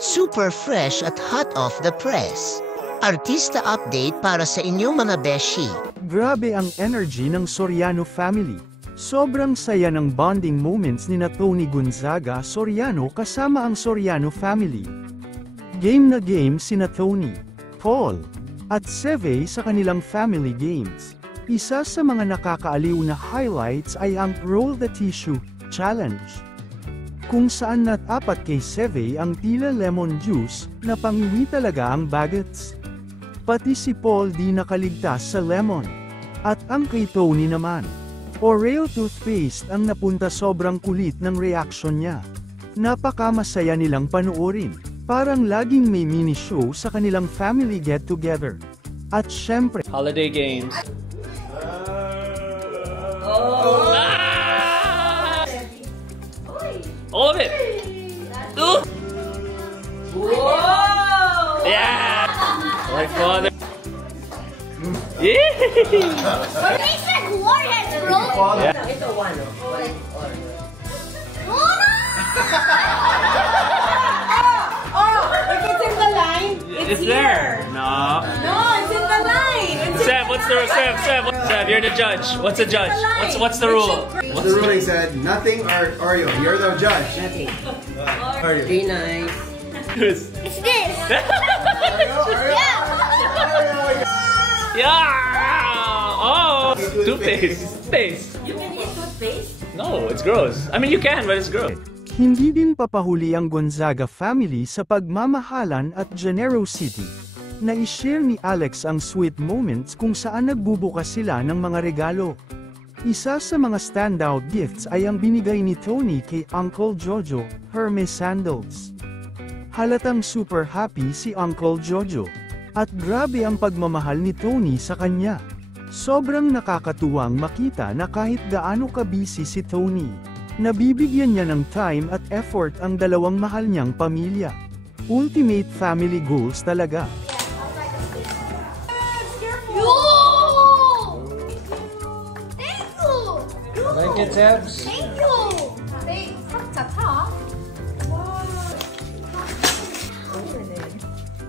Super fresh at hot off the press. Artista update para sa inyong mga beshi. Grabe ang energy ng Soriano family. Sobrang saya ng bonding moments ni Tony Gonzaga Soriano kasama ang Soriano family. Game na game sina Tony, Paul, at Seve sa kanilang family games. Isa sa mga nakakaaliw na highlights ay ang Roll the Tissue Challenge, kung saan natapat kay Seve ang tila lemon juice na pangiwi talaga ang bagets. Pati si Paul di nakaligtas sa lemon. At ang kay Tony naman, Oreo toothpaste ang napunta, sobrang kulit ng reaction niya. Napakamasaya nilang panuorin. Parang laging may mini show sa kanilang family get-together. At syempre, holiday games. All of it. Whoa! Yeah! My father. Yeah! What makes that warhead, bro? Yeah. Ito, one. If it's in the line, It's there. No. No, it's in the line. Seb, what's the rule? Seb, you're the judge. What's the judge? What's the rule? The ruling said nothing or Oreo. You're the judge. Nothing. Oreo. Be nice. It's this. Yeah! Oh! Toothpaste. Toothpaste. You can eat toothpaste? No, it's gross. I mean, you can, but it's gross. hindi din papahuli ang Gonzaga family sa pagmamahalan at generosity. Na-ishare ni Alex ang sweet moments kung saan nagbubukas sila ng mga regalo. Isa sa mga standout gifts ay ang binigay ni Tony kay Uncle Jojo, Hermes sandals. Halatang super happy si Uncle Jojo. At grabe ang pagmamahal ni Tony sa kanya. Sobrang nakakatuwang makita na kahit gaano ka-busy si Tony, nabibigyan niya ng time at effort ang dalawang mahal niyang pamilya. Ultimate family goals talaga. Thank you, Tabs. Thank you.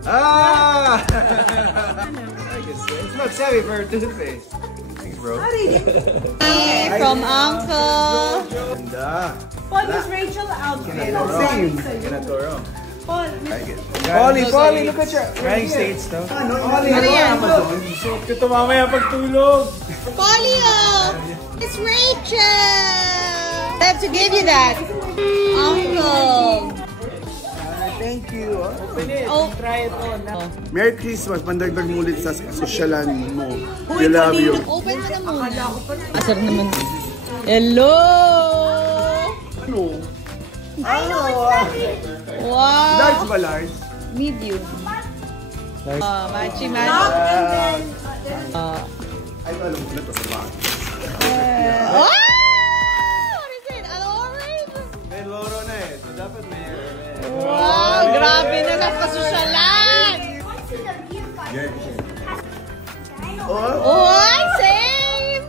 Ah! I can say it's not savvy for toothpaste. Thanks, bro. From Uncle. Ganda. Paul, Miss Rachel outfit. Same. Ganatoro. Paul, Polly, look at your wearing states, though. Polly, Ano yan? suot ko ito mamaya pagtulog. Polio! It's Rachel! I have to give you that. Uncle. Thank you. Oh, Try it on. Merry Christmas. Pandagdag mo ulit sa sosyalan mo. We love you. open mo na muna. Asar naman. Hello! No. Wow! Large ba large? Medium. Machi. Ay, alam ko na ito sa bag. Oh! What is it? An orange? May loro na eh. So dapat may... Wow! Grabe na napasosyalan! Oh, same!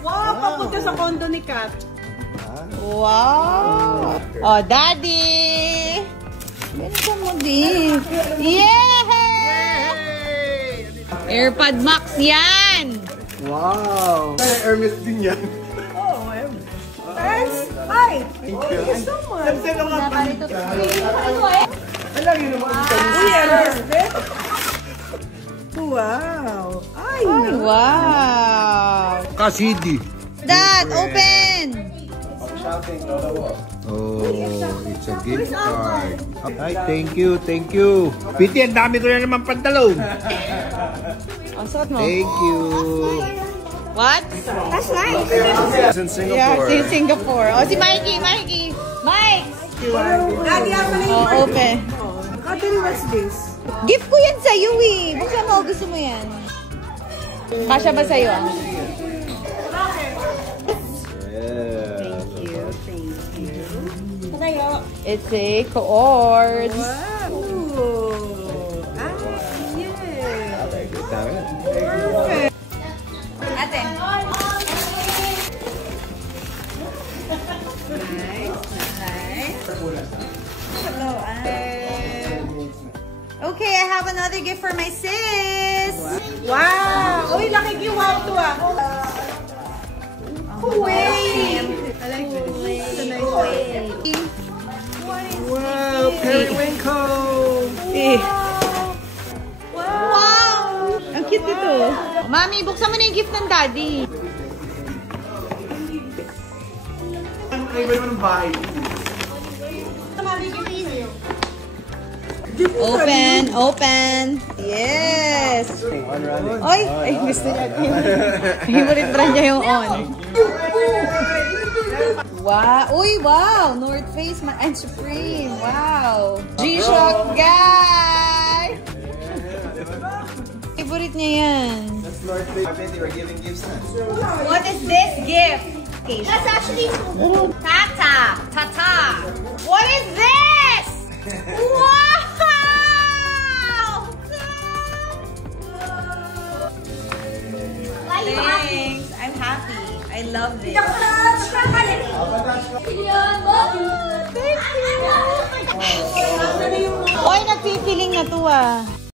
Wow, papunta sa condo ni Kat. Wow! Oh, Daddy! Ganito mo din. Yay! AirPod Max yan! Wow! Ay, Hermes din yan. Oh, thanks. Hi. Thank you so much. Alam yun naman ito. Wow. Ay, Wow! Kasidi. Dad, open! Oh, it's a gift card. Ay, thank you. Piti, ang dami ko na naman pantalon. Ang suot mo. Thank you. What? That's nice. It's in Singapore. Yeah, si Singapore. Oh, si Mikey! Mike! Daddy, ako na Oh, open. Kateri, what's this? Gift ko yan sa'yo eh. Buksan mo, gusto mo yan. Kasya ba sa'yo? It's a quartz. Ooh. Ah, yeah. Ate. Nice. Okay, I have another gift for my sis. Wow! Uy, nakikiwag to ah. Wait! Wow, periwinkle! Wow! Ang cute ito. Mami, buksan mo na yung gift ng daddy. Ang flavor ng bahay. Open, open. Yes. Oy, ay gusto niya. Favorite brand niya yung on. Wow. Uy, wow. North Face and Supreme. Wow. G-Shock, guys. Favorite niya yan. That's North Face. I bet they were giving gifts na. What is this gift? That's actually Tata. Tata. What is this? Wow! Why are you happy? Thanks. I'm happy. I love this. Oy, nagpipiling na to ah.